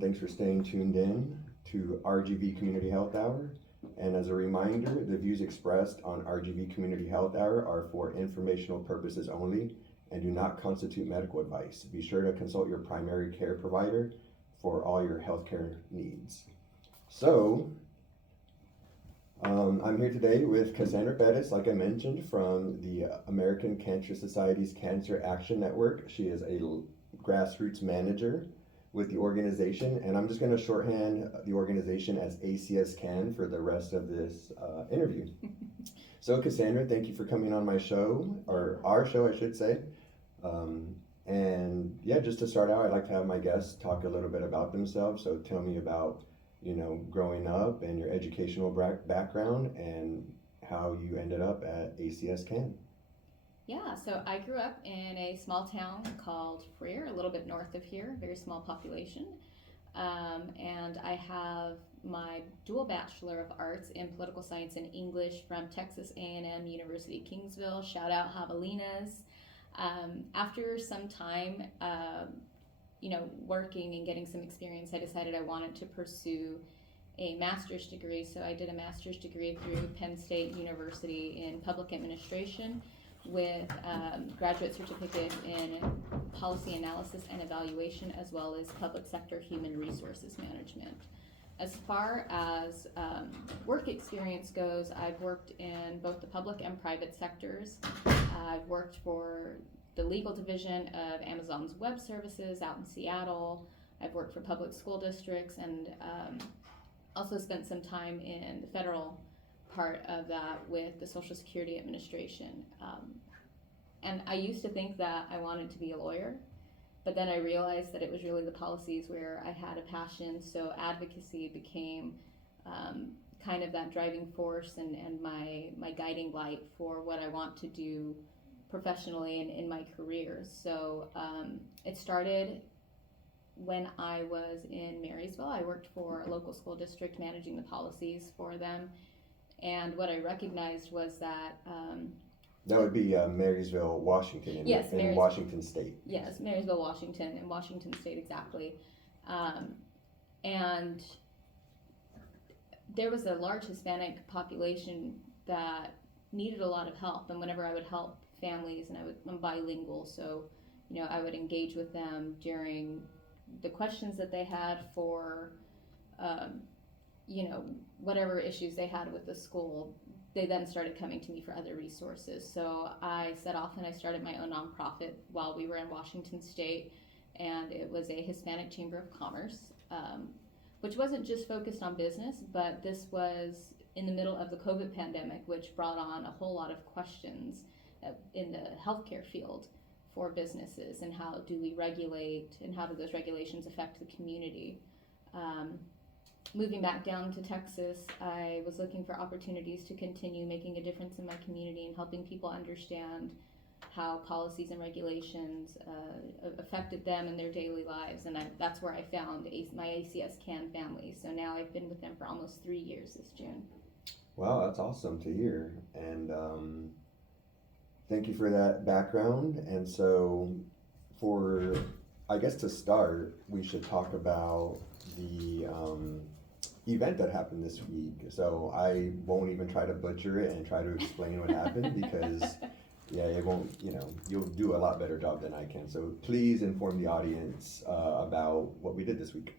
Thanks for staying tuned in to RGV Community Health Hour. And as a reminder, the views expressed on RGV Community Health Hour are for informational purposes only and do not constitute medical advice. Be sure to consult your primary care provider for all your healthcare needs. So, I'm here today with Cassandra, like I mentioned, from the American Cancer Society's Cancer Action Network. She is a grassroots manager with the organization, and I'm just going to shorthand the organization as ACS CAN for the rest of this interview. So Cassandra, thank you for coming on my show, or our show I should say. And yeah, just to start out, I'd like to have my guests talk a little bit about themselves. So tell me about, growing up and your educational background and how you ended up at ACS CAN. Yeah, so I grew up in a small town called Freer, a little bit north of here, very small population. And I have my dual Bachelor of Arts in Political Science and English from Texas A&M University Kingsville. Shout out Javelinas. After some time, working and getting some experience, I decided I wanted to pursue a master's degree. So I did a master's degree through Penn State University in Public Administration with graduate certificate in policy analysis and evaluation, as well as public sector human resources management. As far as work experience goes, I've worked in both the public and private sectors. I've worked for the legal division of Amazon's Web Services out in Seattle. I've worked for public school districts and also spent some time in the federal part of that with the Social Security Administration. And I used to think that I wanted to be a lawyer, but then I realized that it was really the policies where I had a passion, so advocacy became kind of that driving force and my guiding light for what I want to do professionally and in my career. So it started when I was in Marysville. I worked for a local school district managing the policies for them. And what I recognized was that that would be Marysville, Washington, in Washington State. Yes, Marysville, Washington, in Washington State, exactly. And there was a large Hispanic population that needed a lot of help. And whenever I would help families, and I'm bilingual, so I would engage with them during the questions that they had for whatever issues they had with the school. They then started coming to me for other resources. So I set off and I started my own nonprofit while we were in Washington State, and it was a Hispanic Chamber of Commerce, which wasn't just focused on business, but this was in the middle of the COVID pandemic, which brought on a whole lot of questions in the healthcare field for businesses, and how do we regulate, and how do those regulations affect the community. Moving back down to Texas, I was looking for opportunities to continue making a difference in my community and helping people understand how policies and regulations affected them in their daily lives, and that's where I found my ACS CAN family. So now I've been with them for almost 3 years this June. Wow, that's awesome to hear, and thank you for that background. And so I guess to start, we should talk about the event that happened this week. So I won't even try to butcher it and try to explain what happened because it won't, you'll do a lot better job than I can. So please inform the audience about what we did this week.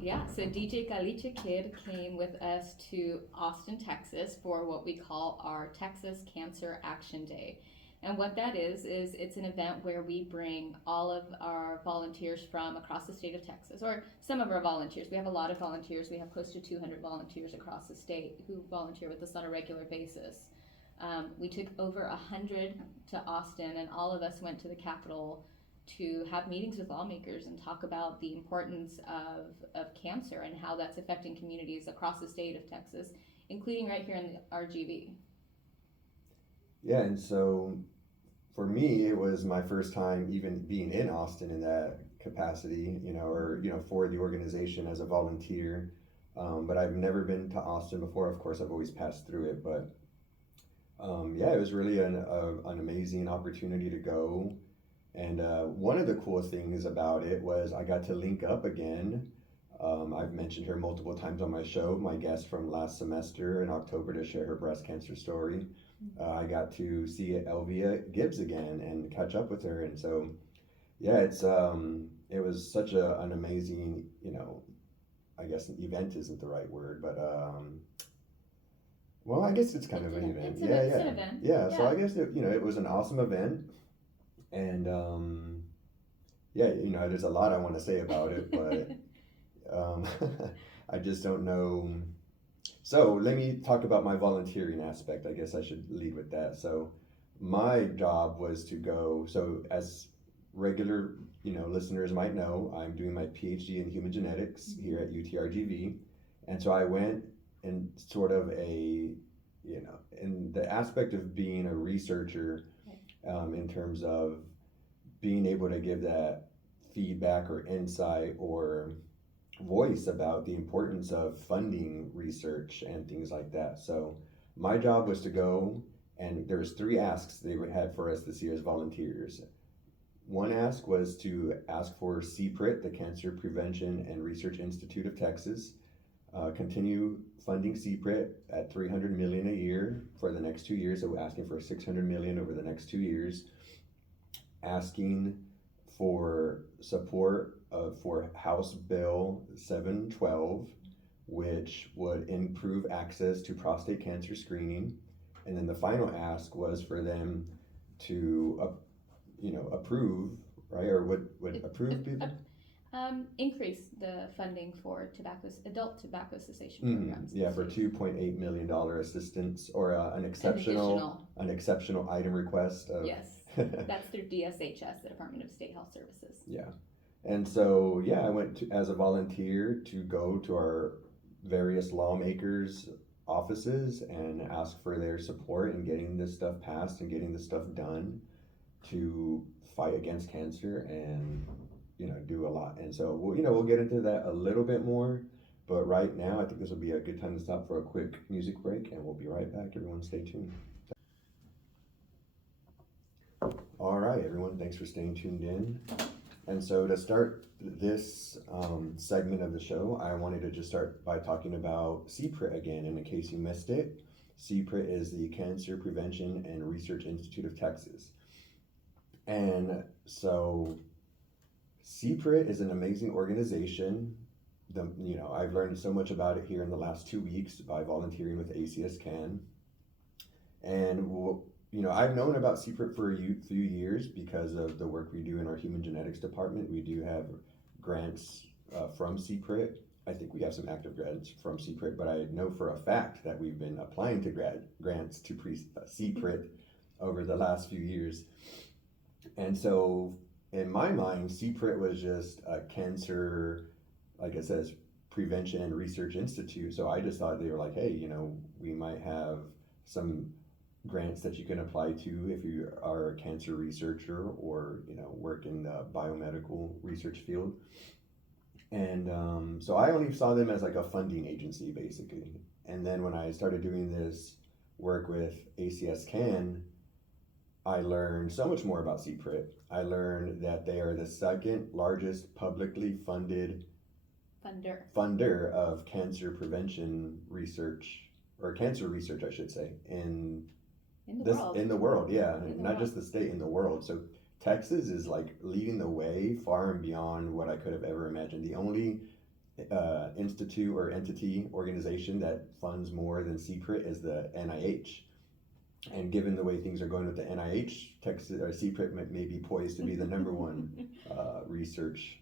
Yeah, so DJ Caliche Kid came with us to Austin, Texas for what we call our Texas Cancer Action Day. And what that is it's an event where we bring all of our volunteers from across the state of Texas, or some of our volunteers. We have a lot of volunteers. We have close to 200 volunteers across the state who volunteer with us on a regular basis. We took over 100 to Austin, and all of us went to the Capitol to have meetings with lawmakers and talk about the importance of cancer and how that's affecting communities across the state of Texas, including right here in the RGV. Yeah, and so for me, it was my first time even being in Austin in that capacity, for the organization as a volunteer. But I've never been to Austin before. Of course, I've always passed through it, but it was really an amazing opportunity to go. And one of the cool things about it was I got to link up again I've mentioned her multiple times on my show, my guest from last semester in October to share her breast cancer story. I got to see Elvia Gibbs again and catch up with her, and so yeah, it was such an amazing, I guess an event isn't the right word, but well, I guess it's kind of an event. It's an event. Yeah. So I guess it was an awesome event, and yeah, there's a lot I want to say about it, but I just don't know. So let me talk about my volunteering aspect. I guess I should lead with that. So my job was to go. So as regular, listeners might know, I'm doing my PhD in human genetics here at UTRGV, and so I went in sort of in the aspect of being a researcher, in terms of being able to give that feedback or insight or voice about the importance of funding research and things like that. So my job was to go, and there was 3 asks they had for us this year as volunteers. One ask was to ask for CPRIT, the Cancer Prevention and Research Institute of Texas, continue funding CPRIT at $300 million a year for the next 2 years. So we're asking for $600 million over the next 2 years. Asking for support for House Bill 712, which would improve access to prostate cancer screening. And then the final ask was for them to, approve, right? Or would approve people? Increase the funding for adult tobacco cessation programs. Yeah, for $2.8 million assistance or an exceptional item request. Yes, that's through DSHS, the Department of State Health Services. Yeah, and so I went as a volunteer to go to our various lawmakers' offices and ask for their support in getting this stuff passed and getting this stuff done to fight against cancer and do a lot. And so we'll get into that a little bit more, but right now I think this will be a good time to stop for a quick music break, and we'll be right back. Everyone stay tuned. All right, everyone, thanks for staying tuned in. And so to start this segment of the show, I wanted to just start by talking about CPRIT again. And in case you missed it, CPRIT is the Cancer Prevention and Research Institute of Texas. And so CPRIT is an amazing organization. I've learned so much about it here in the last 2 weeks by volunteering with ACS CAN. And I've known about CPRIT for a few years because of the work we do in our human genetics department. We do have grants from CPRIT. I think we have some active grants from CPRIT, but I know for a fact that we've been applying to grants to CPRIT over the last few years. And so in my mind, CPRIT was just a cancer, like it says, Prevention and Research Institute. So I just thought they were like, hey, we might have some grants that you can apply to if you are a cancer researcher or work in the biomedical research field. And so I only saw them as like a funding agency basically. And then when I started doing this work with ACS CAN, I learned so much more about CPRIT. I learned that they are the second largest publicly funded funder of cancer prevention research, or cancer research I should say, in the world, yeah, not just the state, in the world. So Texas is like leading the way far and beyond what I could have ever imagined. The only institute or organization that funds more than CPRIT is the NIH. And given the way things are going with the NIH, Texas or CPRIT may be poised to be the number one research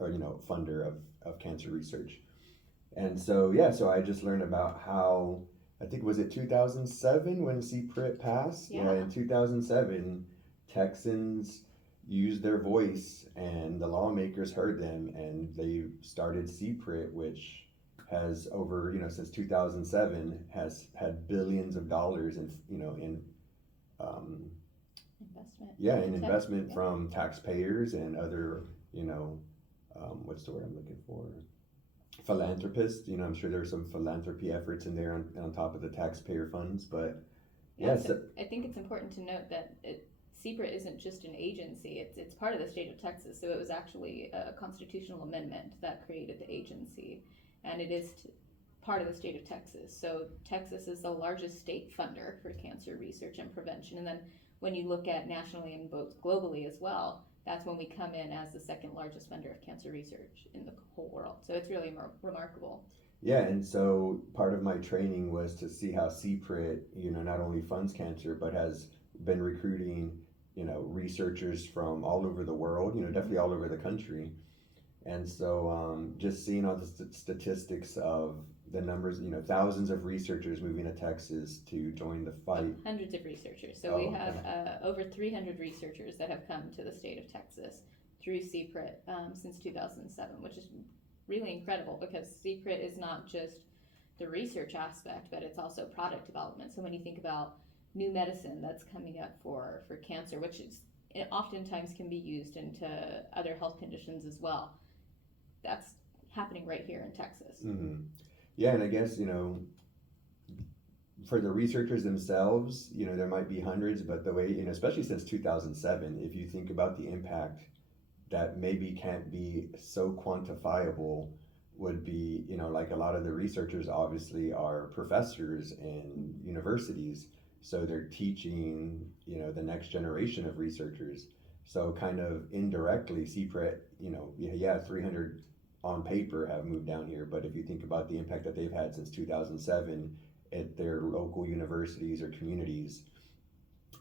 or funder of cancer research. And so so I just learned about how, I think, was it 2007 when CPRIT passed? Yeah. In 2007, Texans used their voice and the lawmakers heard them, and they started CPRIT, which has over, since 2007, has had billions of dollars in investment from taxpayers and other, what's the word I'm looking for? Philanthropists. I'm sure there's some philanthropy efforts in there on top of the taxpayer funds, but so I think it's important to note that CPRIT isn't just an agency, it's part of the state of Texas. So it was actually a constitutional amendment that created the agency, and it is part of the state of Texas. So Texas is the largest state funder for cancer research and prevention. And then when you look at nationally and both globally as well, that's when we come in as the second largest funder of cancer research in the whole world. So it's really remarkable. Yeah, and so part of my training was to see how CPRIT, not only funds cancer, but has been recruiting, researchers from all over the world, definitely all over the country. And so just seeing all the statistics of the numbers, thousands of researchers moving to Texas to join the fight. Hundreds of researchers. So we have over 300 researchers that have come to the state of Texas through CPRIT since 2007, which is really incredible because CPRIT is not just the research aspect, but it's also product development. So when you think about new medicine that's coming up for cancer, which it oftentimes can be used into other health conditions as well, that's happening right here in Texas. Mm-hmm. Yeah, and I guess, for the researchers themselves, there might be hundreds, but the way, especially since 2007, if you think about the impact that maybe can't be so quantifiable, would be, like a lot of the researchers obviously are professors in universities, so they're teaching, the next generation of researchers. So kind of indirectly, CPRIT, 300 on paper have moved down here, but if you think about the impact that they've had since 2007 at their local universities or communities,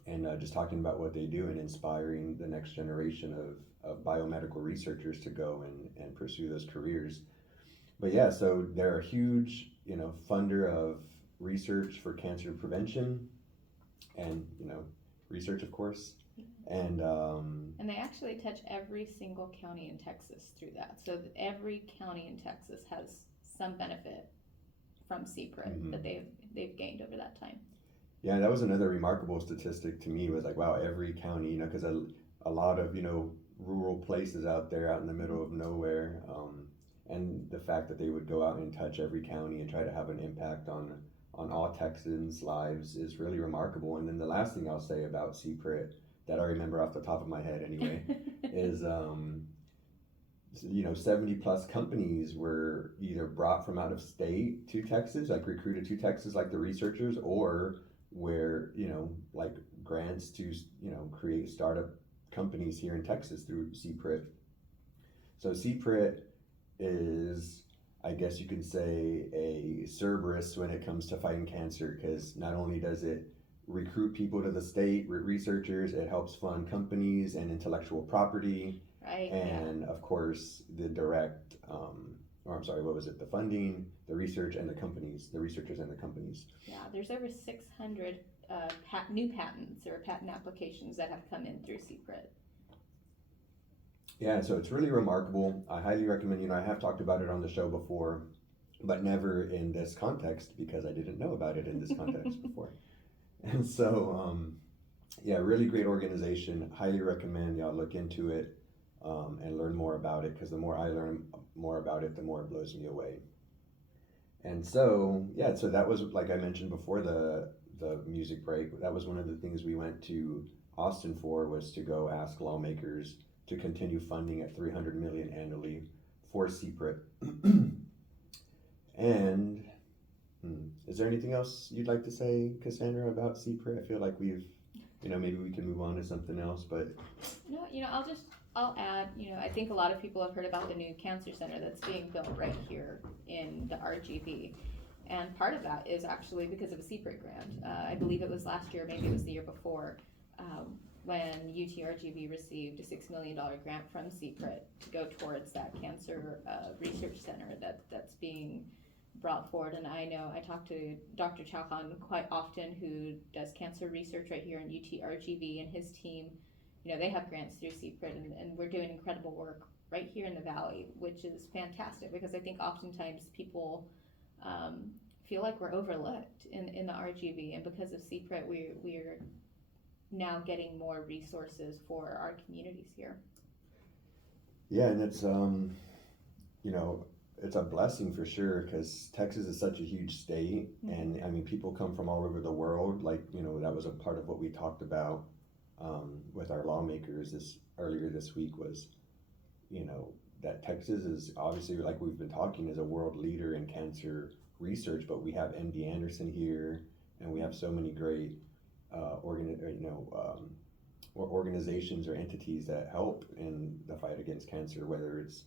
and just talking about what they do and inspiring the next generation of biomedical researchers to go and pursue those careers. But yeah, so they're a huge, funder of research for cancer prevention and, research, of course. And they actually touch every single county in Texas through that. So every county in Texas has some benefit from CPRIT that they've gained over that time. Yeah, that was another remarkable statistic to me, was like, wow, every county, because a lot of, rural places out there out in the middle of nowhere, and the fact that they would go out and touch every county and try to have an impact on all Texans' lives is really remarkable. And then the last thing I'll say about CPRIT that I remember off the top of my head anyway is 70 plus companies were either brought from out of state to Texas, like recruited to Texas, like the researchers, or where, like grants to, create startup companies here in Texas through CPRIT. So CPRIT is, I guess you could say, a Cerberus when it comes to fighting cancer, because not only does it recruit people to the state, researchers, it helps fund companies and intellectual property. Right. And of course, the direct, the funding, the research, and the companies, the researchers and the companies. Yeah, there's over 600 new patents or patent applications that have come in through CPRIT. Yeah, so it's really remarkable. I highly recommend, I have talked about it on the show before, but never in this context because I didn't know about it in this context before. And so, really great organization. Highly recommend y'all look into it and learn more about it, because the more I learn more about it, the more it blows me away. And so, so that was, like I mentioned before the music break, that was one of the things we went to Austin for, was to go ask lawmakers to continue funding at $300 million annually for CPRIT. And is there anything else you'd like to say, Cassandra, about CPRIT? I feel like we've, maybe we can move on to something else, but. No, I'll add, I think a lot of people have heard about the new cancer center that's being built right here in the RGV. And part of that is actually because of a CPRIT grant. I believe it was last year, maybe it was the year before, when UT-RGV received a $6 million grant from CPRIT to go towards that cancer research center that's being brought forward. And I know I talk to Dr. Chauhan quite often, who does cancer research right here in UT-RGV, and his team, they have grants through CPRIT, and we're doing incredible work right here in the Valley, which is fantastic, because I think oftentimes people feel like we're overlooked in the RGV, and because of CPRIT, we're now getting more resources for our communities here. Yeah, and it's it's a blessing for sure, because Texas is such a huge state, and I mean, people come from all over the world. Like, that was a part of what we talked about with our lawmakers earlier this week was, that Texas is obviously, like we've been talking, is a world leader in cancer research, but we have MD Anderson here, and we have so many great organizations or entities that help in the fight against cancer, whether it's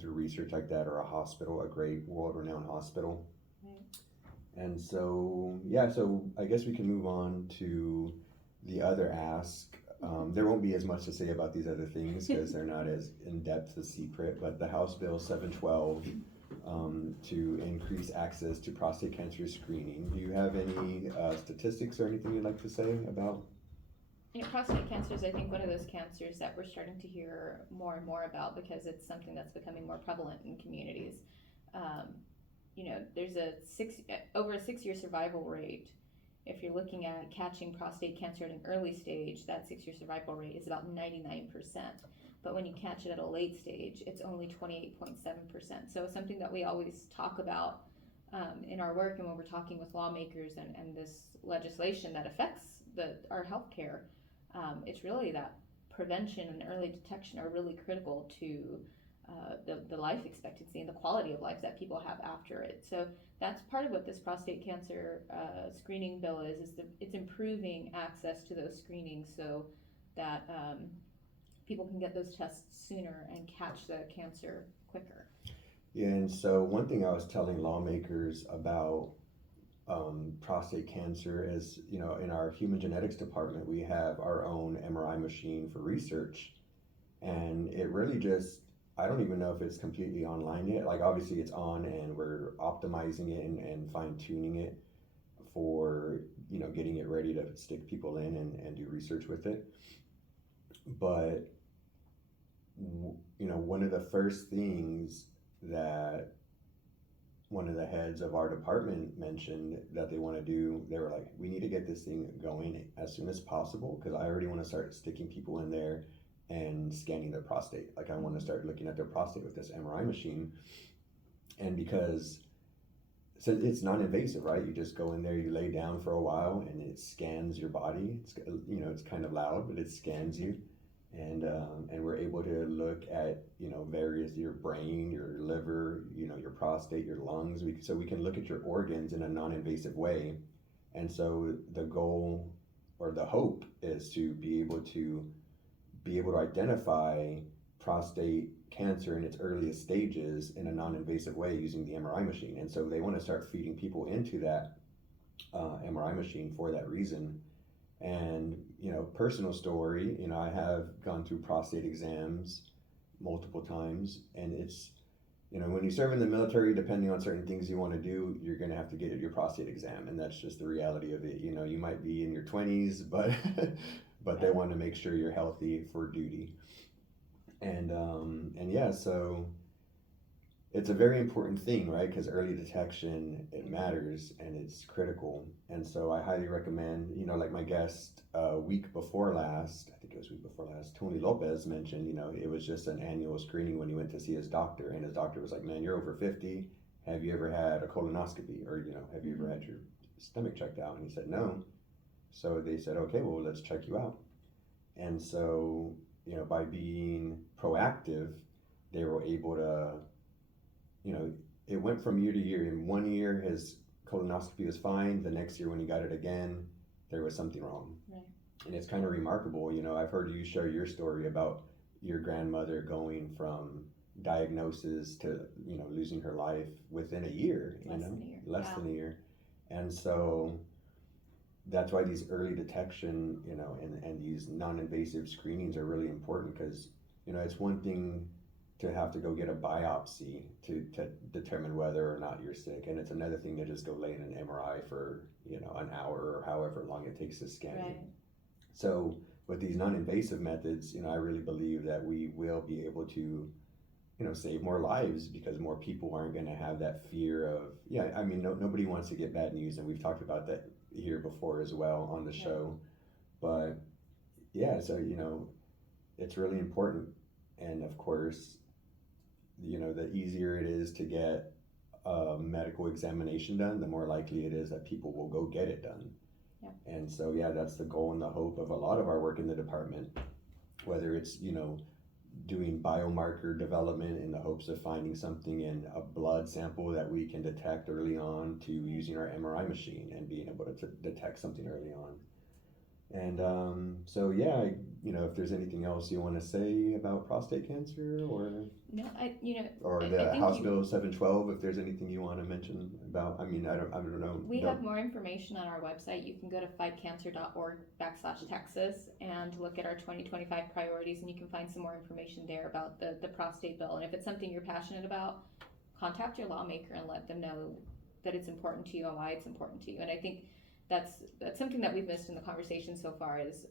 through research like that or a hospital, a great world-renowned hospital. Right. And so I guess we can move on to the other ask. There won't be as much to say about these other things because they're not as in-depth as secret, but the House Bill 712 to increase access to prostate cancer screening. Do you have any statistics or anything you'd like to say about? Prostate cancer is, I think, one of those cancers that we're starting to hear more and more about because it's something that's becoming more prevalent in communities. There's over a 6-year survival rate. If you're looking at catching prostate cancer at an early stage, that 6-year survival rate is about 99%. But when you catch it at a late stage, it's only 28.7%. So it's something that we always talk about in our work and when we're talking with lawmakers and this legislation that affects our healthcare. It's really that prevention and early detection are really critical to the life expectancy and the quality of life that people have after it. So that's part of what this prostate cancer screening bill is it's improving access to those screenings so that people can get those tests sooner and catch the cancer quicker. Yeah, and so one thing I was telling lawmakers about prostate cancer is, in our human genetics department, we have our own MRI machine for research. And it really I don't even know if it's completely online yet. Like, obviously it's on and we're optimizing it and fine tuning it for, getting it ready to stick people in and do research with it. But, one of the first things that one of the heads of our department mentioned that they want to do, they were like, we need to get this thing going as soon as possible because I already want to start sticking people in there and scanning their prostate. Like, I want to start looking at their prostate with this MRI machine. And because it's non-invasive, right? You just go in there, you lay down for a while and it scans your body. It's kind of loud, but it scans you. And we're able to look at various, your brain, your liver, your prostate, your lungs. So we can look at your organs in a non-invasive way. And so the goal or the hope is to be able to identify prostate cancer in its earliest stages in a non-invasive way using the MRI machine. And so they want to start feeding people into that MRI machine for that reason. And personal story, I have gone through prostate exams multiple times, and it's when you serve in the military, depending on certain things you want to do, you're going to have to get your prostate exam, and that's just the reality of it. You might be in your 20s, but they want to make sure you're healthy for duty. And so it's a very important thing, right? Because early detection, it matters and it's critical. And so I highly recommend, like my guest week before last, Tony Lopez mentioned, it was just an annual screening when he went to see his doctor, and his doctor was like, man, you're over 50. Have you ever had a colonoscopy? Or, have you ever had your stomach checked out? And he said, no. So they said, okay, well, let's check you out. And so, by being proactive, they were able to, it went from year to year. In 1 year, his colonoscopy was fine. The next year when he got it again, there was something wrong. Right. And it's kind of remarkable. I've heard you share your story about your grandmother going from diagnosis to, losing her life within a year, less than a year. And so that's why these early detection, and these non-invasive screenings are really important because, it's one thing to have to go get a biopsy to determine whether or not you're sick. And it's another thing to just go lay in an MRI for, an hour or however long it takes to scan you. So with these non-invasive methods, I really believe that we will be able to, save more lives because more people aren't going to have that fear of, nobody wants to get bad news. And we've talked about that here before as well on the show. But so, it's really important. And of course, the easier it is to get a medical examination done, the more likely it is that people will go get it done. Yeah. And so, yeah, that's the goal and the hope of a lot of our work in the department, whether it's, doing biomarker development in the hopes of finding something in a blood sample that we can detect early on, to using our MRI machine and being able to detect something early on. And so, yeah, if there's anything else you want to say about prostate cancer, or No, the think House Bill 712, if there's anything you want to mention about, I don't know. We have more information on our website. You can go to fightcancer.org/Texas and look at our 2025 priorities, and you can find some more information there about the prostate bill. And if it's something you're passionate about, contact your lawmaker and let them know that it's important to you and why it's important to you. And I think that's something that we've missed in the conversation so far, is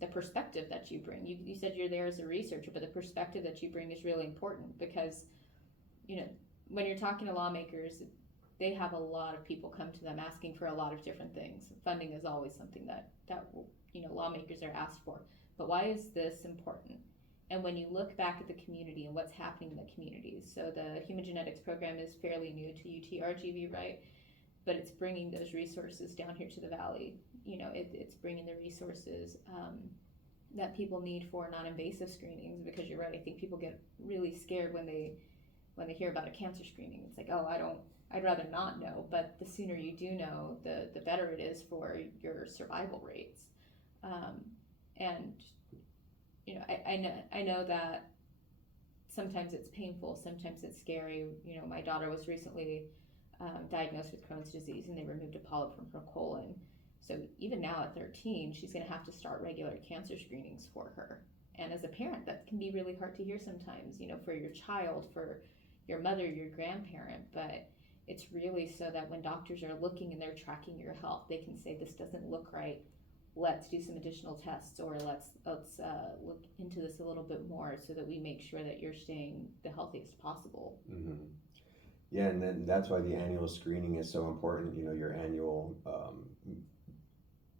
the perspective that you bring. You said you're there as a researcher, but the perspective that you bring is really important, because when you're talking to lawmakers, they have a lot of people come to them asking for a lot of different things. Funding is always something that lawmakers are asked for. But why is this important? And when you look back at the community and what's happening in the communities, so the human genetics program is fairly new to UT RGV, right? But it's bringing those resources down here to the valley. It's bringing the resources that people need for non-invasive screenings, because you're right. I think people get really scared when they hear about a cancer screening. It's like, oh, I'd rather not know. But the sooner you do know, the better it is for your survival rates. I know that sometimes it's painful, sometimes it's scary. My daughter was recently diagnosed with Crohn's disease, and they removed a polyp from her colon. So even now at 13, she's going to have to start regular cancer screenings for her. And as a parent, that can be really hard to hear sometimes, for your child, for your mother, your grandparent. But it's really so that when doctors are looking and they're tracking your health, they can say, this doesn't look right. Let's do some additional tests, or let's look into this a little bit more, so that we make sure that you're staying the healthiest possible. Mm-hmm. Yeah, and then that's why the annual screening is so important. Your annual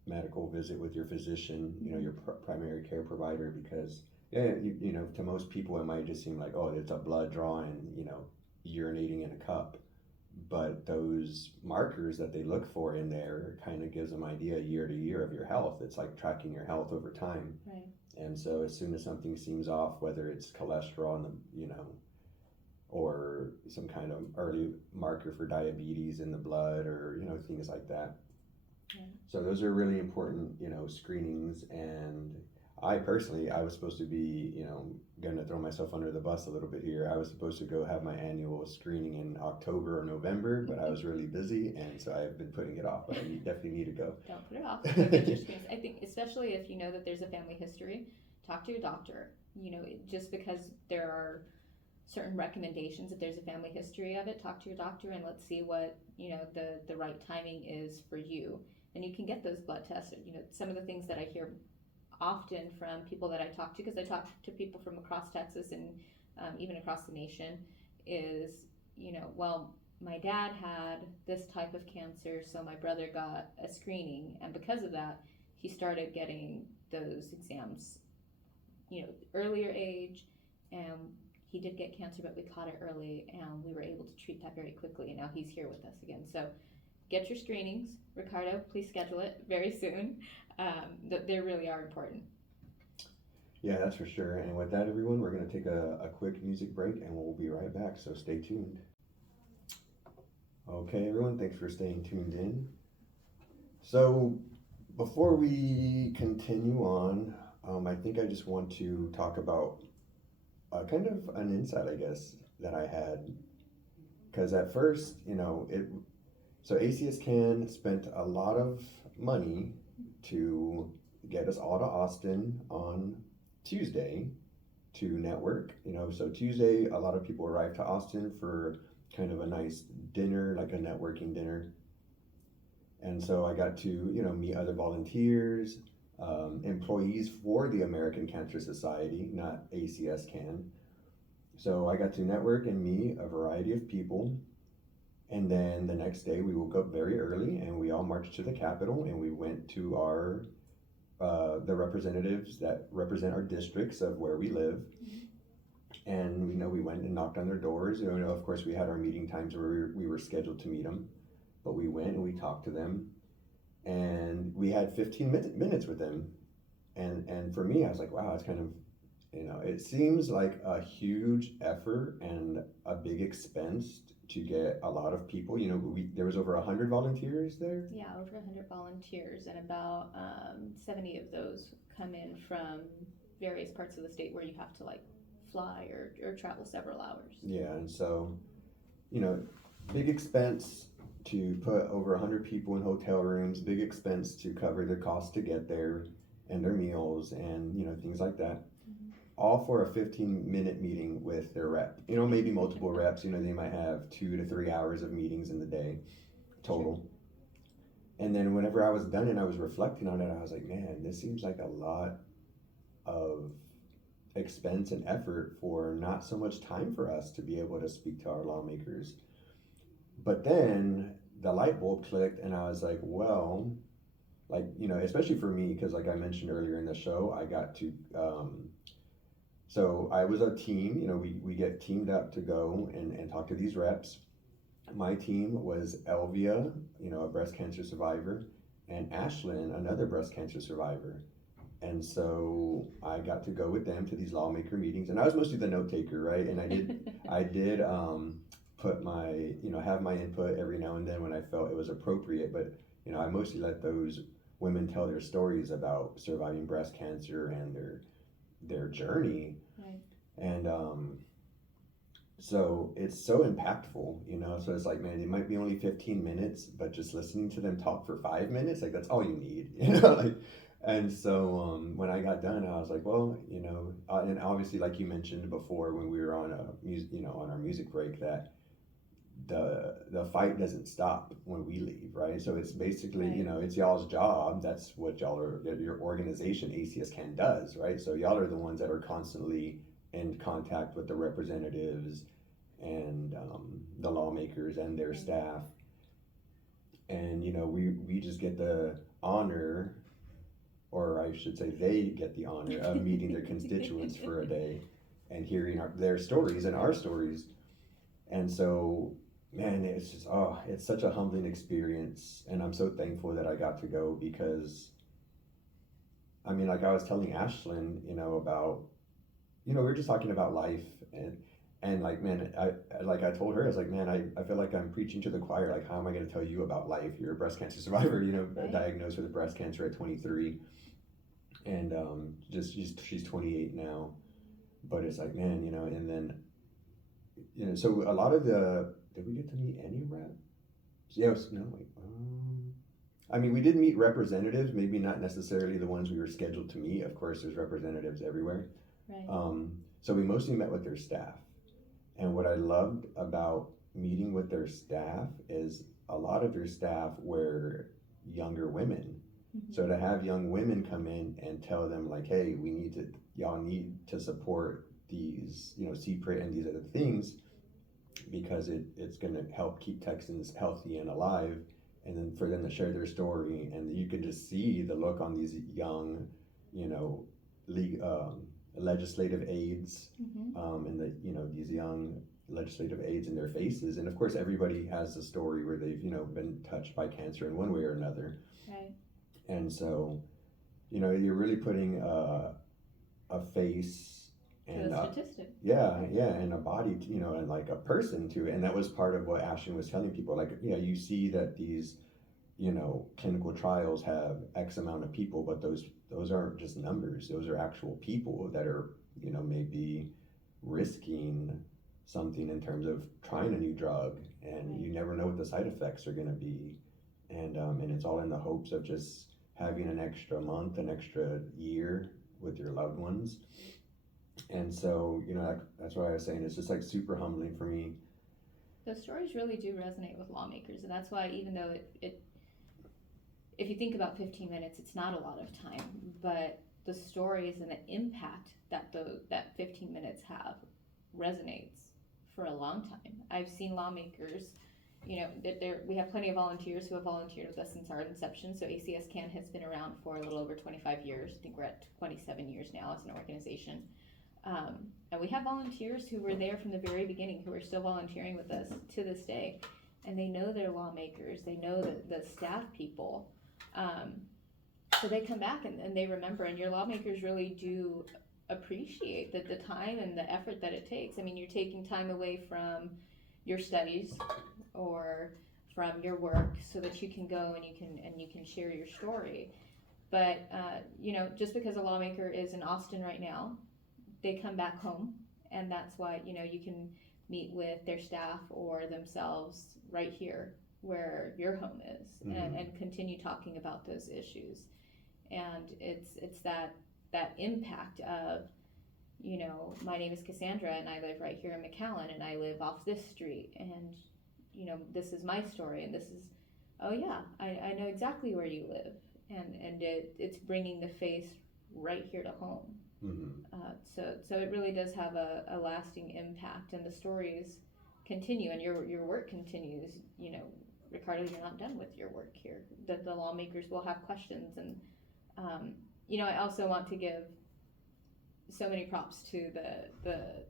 medical visit with your physician, your primary care provider, because to most people it might just seem like, oh, it's a blood draw and urinating in a cup, but those markers that they look for in there kind of gives them idea year to year of your health. It's like tracking your health over time. Right. And so as soon as something seems off, whether it's cholesterol in the or some kind of early marker for diabetes in the blood, or things like that. Yeah. So those are really important screenings. And I was supposed to be gonna throw myself under the bus a little bit here. I was supposed to go have my annual screening in October or November, but I was really busy, and so I've been putting it off. But I definitely need to go. Don't put it off. Go get your screenings. I think especially if you know that there's a family history, talk to your doctor. Just because there are certain recommendations, if there's a family history of it, talk to your doctor and let's see what the right timing is for you. And you can get those blood tests. Some of the things that I hear often from people that I talk to, because I talk to people from across Texas and even across the nation, is well, my dad had this type of cancer, so my brother got a screening, and because of that he started getting those exams earlier age, and he did get cancer, but we caught it early and we were able to treat that very quickly, and now he's here with us again. So get your screenings. Ricardo, please schedule it very soon. They really are important. Yeah, that's for sure. And with that, everyone, we're going to take a quick music break, and we'll be right back, so stay tuned. Okay, everyone, thanks for staying tuned in. So before we continue on, I think I just want to talk about kind of an insight, I guess, that I had. Because at first, so ACS-CAN spent a lot of money to get us all to Austin on Tuesday to network. So Tuesday, a lot of people arrived to Austin for kind of a nice dinner, like a networking dinner. And so I got to, meet other volunteers, employees for the American Cancer Society, not ACS-CAN. So I got to network and meet a variety of people. And then the next day we woke up very early and we all marched to the Capitol, and we went to our the representatives that represent our districts of where we live. And we went and knocked on their doors. Of course we had our meeting times where we were scheduled to meet them, but we went and we talked to them. and we had 15 minutes with them. And for me, I was like, wow, it's kind of, it seems like a huge effort and a big expense to get a lot of people. There was over 100 volunteers there. Yeah, over 100 volunteers, and about 70 of those come in from various parts of the state where you have to like fly or travel several hours. Yeah, and so, you know, big expense to put over 100 people in hotel rooms, big expense to cover the cost to get there and their meals and, things like that. Mm-hmm. All for a 15-minute meeting with their rep. Maybe multiple reps, they might have 2 to 3 hours of meetings in the day total. Sure. And then whenever I was done and I was reflecting on it, I was like, man, this seems like a lot of expense and effort for not so much time for us to be able to speak to our lawmakers. But then the light bulb clicked and I was like, well, especially for me, because like I mentioned earlier in the show, I got to, so I was a team, we get teamed up to go and talk to these reps. My team was Elvia, a breast cancer survivor, and Ashlyn, another breast cancer survivor. And so I got to go with them to these lawmaker meetings, and I was mostly the note taker, right? And I did put my, have my input every now and then when I felt it was appropriate, but I mostly let those women tell their stories about surviving breast cancer and their journey. Right. And so it's so impactful, so it's like, man, it might be only 15 minutes, but just listening to them talk for 5 minutes, like that's all you need, And so when I got done, I was like, well, and obviously, like you mentioned before, when we were on on our music break, that the fight doesn't stop when we leave, right? So it's basically, right. It's y'all's job. That's what y'all are. Your organization, ACSCAN, does, right? So y'all are the ones that are constantly in contact with the representatives and the lawmakers and their staff, and we just get the honor. Or I should say they get the honor of meeting their constituents for a day and hearing their stories and our stories. And so, man, it's just, it's such a humbling experience. And I'm so thankful that I got to go because, I mean, like I was telling Ashlyn, about, we were just talking about life and like, man, I told her, I was like, man, I feel like I'm preaching to the choir. Like, how am I going to tell you about life? You're a breast cancer survivor, right. Diagnosed with breast cancer at 23. And she's 28 now, but it's like, man, and then, so a lot of did we get to meet any reps? Yes, no, wait. I mean, we did meet representatives, maybe not necessarily the ones we were scheduled to meet. Of course, there's representatives everywhere. Right. So we mostly met with their staff. And what I loved about meeting with their staff is a lot of their staff were younger women. Mm-hmm. So to have young women come in and tell them like, hey, y'all need to support these, CPRIT and these other things because it's going to help keep Texans healthy and alive. And then for them to share their story, and you can just see the look on these young, legislative aides, mm-hmm. And these young legislative aides in their faces. And of course, everybody has a story where they've, been touched by cancer in one way or another. Right. And so, you're really putting a face and a statistic. And a body, and like a person to it. And that was part of what Ashton was telling people. Like, you see that these, clinical trials have X amount of people, but those aren't just numbers. Those are actual people that are, maybe risking something in terms of trying a new drug, and right. You never know what the side effects are going to be. And it's all in the hopes of just having an extra month, an extra year with your loved ones. And so, that's what I was saying. It's just like super humbling for me. Those stories really do resonate with lawmakers, and that's why even though it if you think about 15 minutes, it's not a lot of time, but the stories and the impact that 15 minutes have resonates for a long time. I've seen lawmakers, we have plenty of volunteers who have volunteered with us since our inception. So ACSCAN has been around for a little over 25 years. I think we're at 27 years now as an organization. And we have volunteers who were there from the very beginning, who are still volunteering with us to this day. And they know their lawmakers, they know the staff people. So they come back and they remember, and your lawmakers really do appreciate the time and the effort that it takes. I mean, you're taking time away from your studies or from your work so that you can go and you can share your story. But just because a lawmaker is in Austin right now, they come back home, and that's why you can meet with their staff or themselves right here where your home is, and continue talking about those issues. And it's that impact of, my name is Cassandra and I live right here in McAllen and I live off this street, and this is my story, and this is, oh yeah, I know exactly where you live, and it's bringing the face right here to home. So it really does have a lasting impact, and the stories continue, and your work continues. Ricardo, you're not done with your work here. The lawmakers will have questions, and I also want to give so many props to the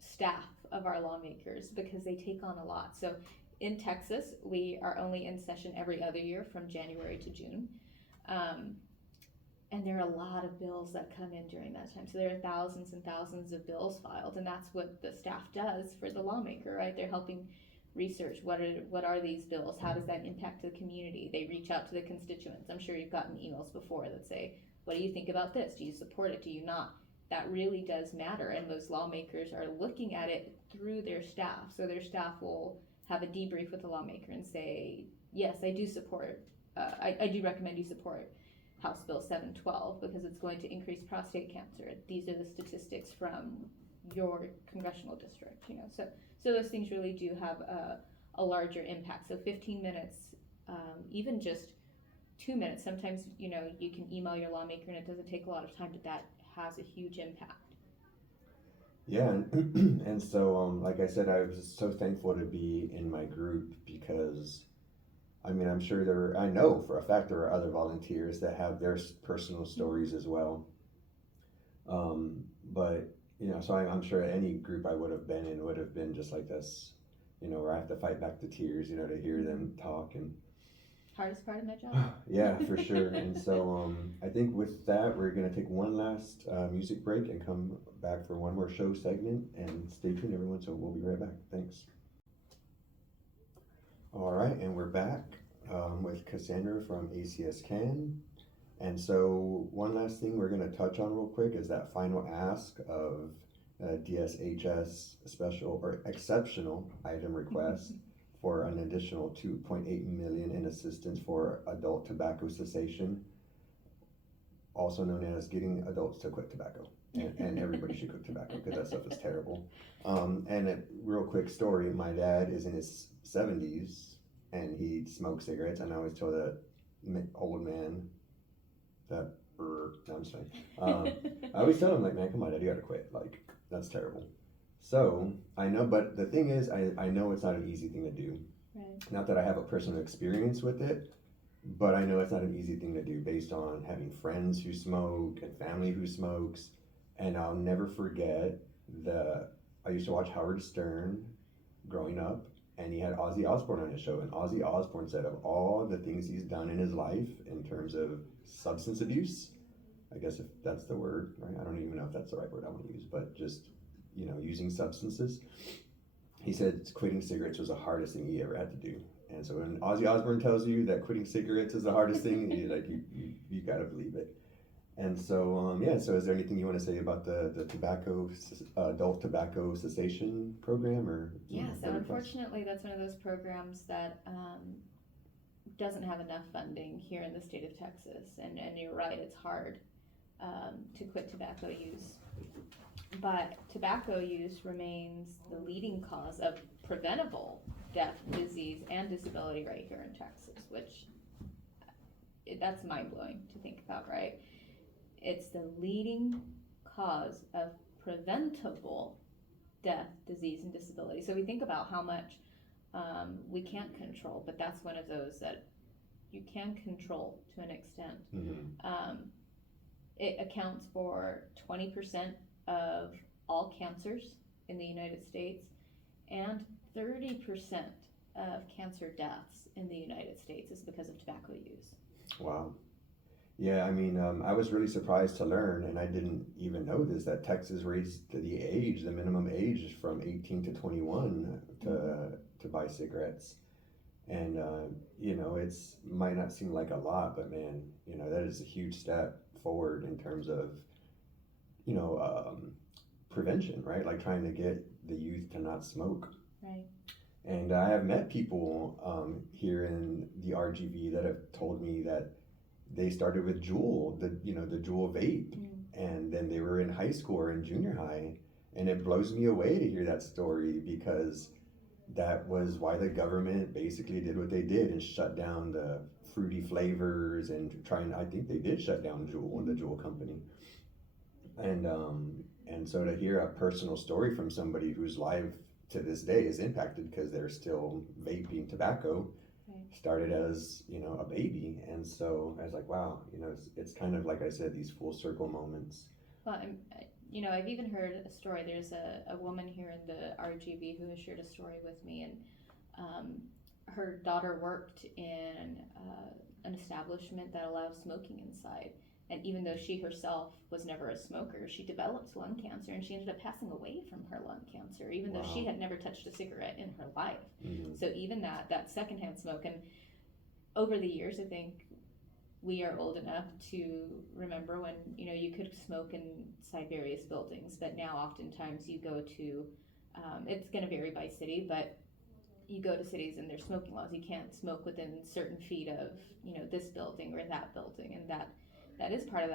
staff of our lawmakers, because they take on a lot. So in Texas, we are only in session every other year from January to June. And there are a lot of bills that come in during that time. So there are thousands and thousands of bills filed, and that's what the staff does for the lawmaker, right? They're helping research what are these bills, how does that impact the community. They reach out to the constituents. I'm sure you've gotten emails before that say, what do you think about this? Do you support it? Do you not? That really does matter, and those lawmakers are looking at it through their staff. So their staff will have a debrief with the lawmaker and say, yes, I do support, I do recommend you support House Bill 712 because it's going to increase prostate cancer. These are the statistics from your congressional district, So those things really do have a larger impact. So 15 minutes, even just 2 minutes, sometimes, you can email your lawmaker and it doesn't take a lot of time, but that has a huge impact. Yeah, and so like I said, I was so thankful to be in my group because, I mean, I'm sure I know for a fact there are other volunteers that have their personal stories as well. But, so I'm sure any group I would have been in would have been just like this, where I have to fight back the tears, to hear them talk. And hardest part of my job. Yeah, for sure. And so I think with that, we're going to take one last music break and come back for one more show segment. And stay tuned, everyone. So we'll be right back. Thanks. All right, and we're back with Cassandra from ACS CAN. And so one last thing we're going to touch on real quick is that final ask of DSHS special or exceptional item request for an additional $2.8 million in assistance for adult tobacco cessation, also known as getting adults to quit tobacco. And everybody should quit tobacco because that stuff is terrible. And a real quick story, my dad is in his 70s and he smokes cigarettes, and I always tell that old man that, no, I'm just saying. I always tell him, like, man, come on, Dad, you gotta quit. Like, that's terrible. So, I know, but the thing is, I know it's not an easy thing to do. Right. Not that I have a personal experience with it, but I know it's not an easy thing to do based on having friends who smoke and family who smokes. And I'll never forget I used to watch Howard Stern growing up, and he had Ozzy Osbourne on his show, and Ozzy Osbourne said of all the things he's done in his life in terms of substance abuse, I guess if that's the word, right? I don't even know if that's the right word I want to use, but just, using substances. He said quitting cigarettes was the hardest thing he ever had to do. And so when Ozzy Osbourne tells you that quitting cigarettes is the hardest thing, you gotta believe it. And so, so is there anything you want to say about the adult tobacco cessation program? Yeah, so unfortunately that's one of those programs that doesn't have enough funding here in the state of Texas. And you're right, it's hard to quit tobacco use. But tobacco use remains the leading cause of preventable death, disease, and disability right here in Texas, which that's mind-blowing to think about, right? It's the leading cause of preventable death, disease, and disability. So we think about how much we can't control, but that's one of those that you can control to an extent. Mm-hmm. It accounts for 20% of all cancers in the United States and 30% of cancer deaths in the United States is because of tobacco use. Wow. Yeah, I mean, I was really surprised to learn, and I didn't even know this, that Texas raised the minimum age from 18 to 21 to buy cigarettes. And, it's might not seem like a lot, but man, that is a huge step forward in terms of, you know, um, prevention, right? Like trying to get the youth to not smoke. Right. And I have met people here in the RGV that have told me that they started with Juul, the Juul vape, and then they were in high school or in junior high, and it blows me away to hear that story because that was why the government basically did what they did and shut down the fruity flavors and I think they did shut down Juul and the Juul company, and so to hear a personal story from somebody whose life to this day is impacted because they're still vaping tobacco, started as a baby, and so I was like, wow, it's kind of like I said, these full circle moments. Well, I've even heard a story. There's a woman here in the RGV who has shared a story with me, and her daughter worked in an establishment that allows smoking inside. And even though she herself was never a smoker, she developed lung cancer, and she ended up passing away from her lung cancer, even though she had never touched a cigarette in her life. Mm-hmm. So even that secondhand smoke, and over the years, I think we are old enough to remember when you could smoke inside various buildings, but now oftentimes you go to it's going to vary by city, but you go to cities and there's smoking laws. You can't smoke within certain feet of this building or that building, and that is part of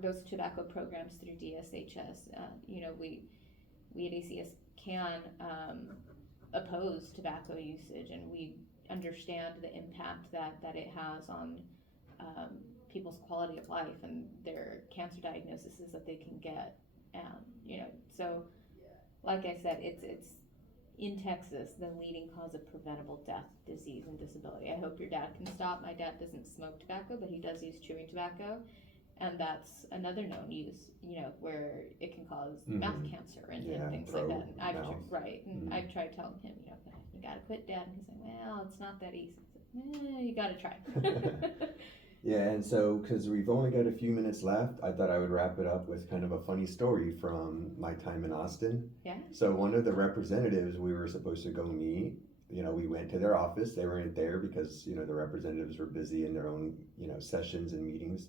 those tobacco programs through DSHS. We at ACS can oppose tobacco usage, and we understand the impact that it has on people's quality of life and their cancer diagnoses that they can get. So like I said, it's in Texas the leading cause of preventable death, disease, and disability. I hope your dad can stop. My dad doesn't smoke tobacco, but he does use chewing tobacco, and that's another known use, where it can cause mouth cancer and things like that. And I've tried telling him, you gotta quit, Dad, and he's like, well, it's not that easy. You gotta try. Yeah, and so because we've only got a few minutes left, I thought I would wrap it up with kind of a funny story from my time in Austin. Yeah. So one of the representatives we were supposed to go meet, we went to their office. They weren't there because the representatives were busy in their own sessions and meetings.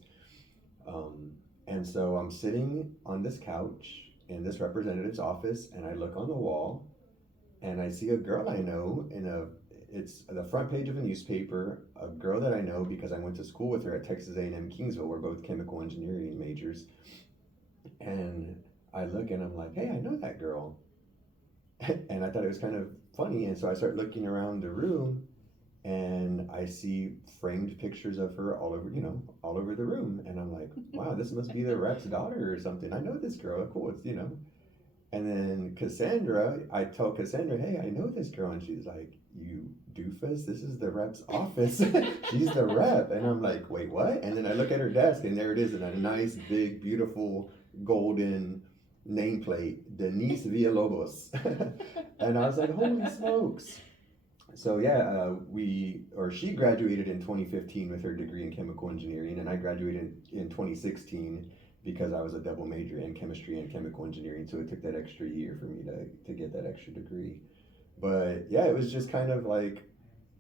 And so I'm sitting on this couch in this representative's office, and I look on the wall, and I see a girl I know it's the front page of a newspaper, a girl that I know because I went to school with her at Texas A&M Kingsville. We're both chemical engineering majors. And I look and I'm like, hey, I know that girl. And I thought it was kind of funny. And so I start looking around the room, and I see framed pictures of her all over the room. And I'm like, wow, this must be the rep's daughter or something. I know this girl. Cool. It's, And then Cassandra, I tell Cassandra, hey, I know this girl. And she's like, you doofus, this is the rep's office. She's the rep. And I'm like, wait, what? And then I look at her desk, and there it is in a nice, big, beautiful, golden nameplate, Denise Villalobos. And I was like, holy smokes. So yeah, she graduated in 2015 with her degree in chemical engineering, and I graduated in 2016 because I was a double major in chemistry and chemical engineering, so it took that extra year for me to get that extra degree. But yeah, it was just kind of like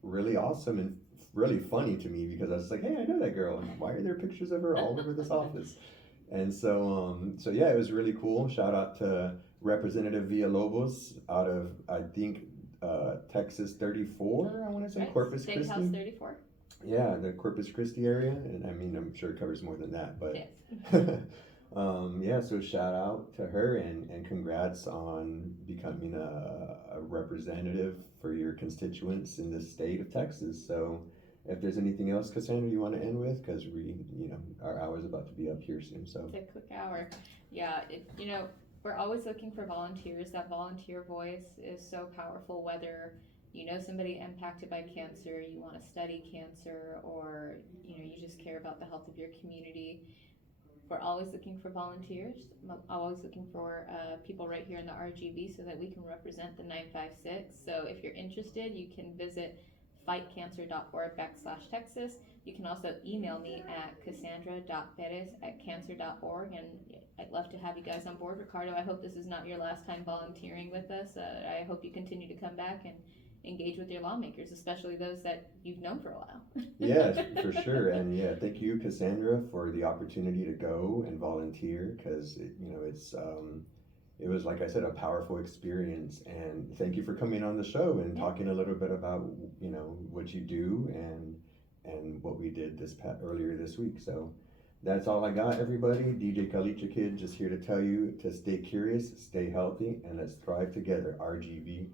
really awesome and really funny to me because I was like, hey, I know that girl, and why are there pictures of her all over this office? And so yeah, it was really cool. Shout out to Representative Villalobos out of, I think, Texas 34, I want to say, right. Corpus State Christi. House 34. Yeah, the Corpus Christi area, and I mean, I'm sure it covers more than that, but yes. So shout out to her and congrats on becoming a representative for your constituents in the state of Texas. So if there's anything else, Cassandra, you want to end with, because our hour's about to be up here soon. So it's a quick hour. Yeah, we're always looking for volunteers. That volunteer voice is so powerful, whether somebody impacted by cancer, you want to study cancer, or you just care about the health of your community. We're always looking for volunteers. I'm always looking for people right here in the RGV so that we can represent the 956. So if you're interested, you can visit fightcancer.org/Texas. You can also email me at cassandra.perez@cancer.org, and I'd love to have you guys on board. Ricardo, I hope this is not your last time volunteering with us. I hope you continue to come back and engage with your lawmakers, especially those that you've known for a while. Yeah, for sure. And yeah, thank you, Cassandra, for the opportunity to go and volunteer, because it was, like I said, a powerful experience. And thank you for coming on the show and talking a little bit about what you do and what we did earlier this week. So that's all I got, everybody. DJ Kalicha Kid just here to tell you to stay curious, stay healthy, and let's thrive together. RGV.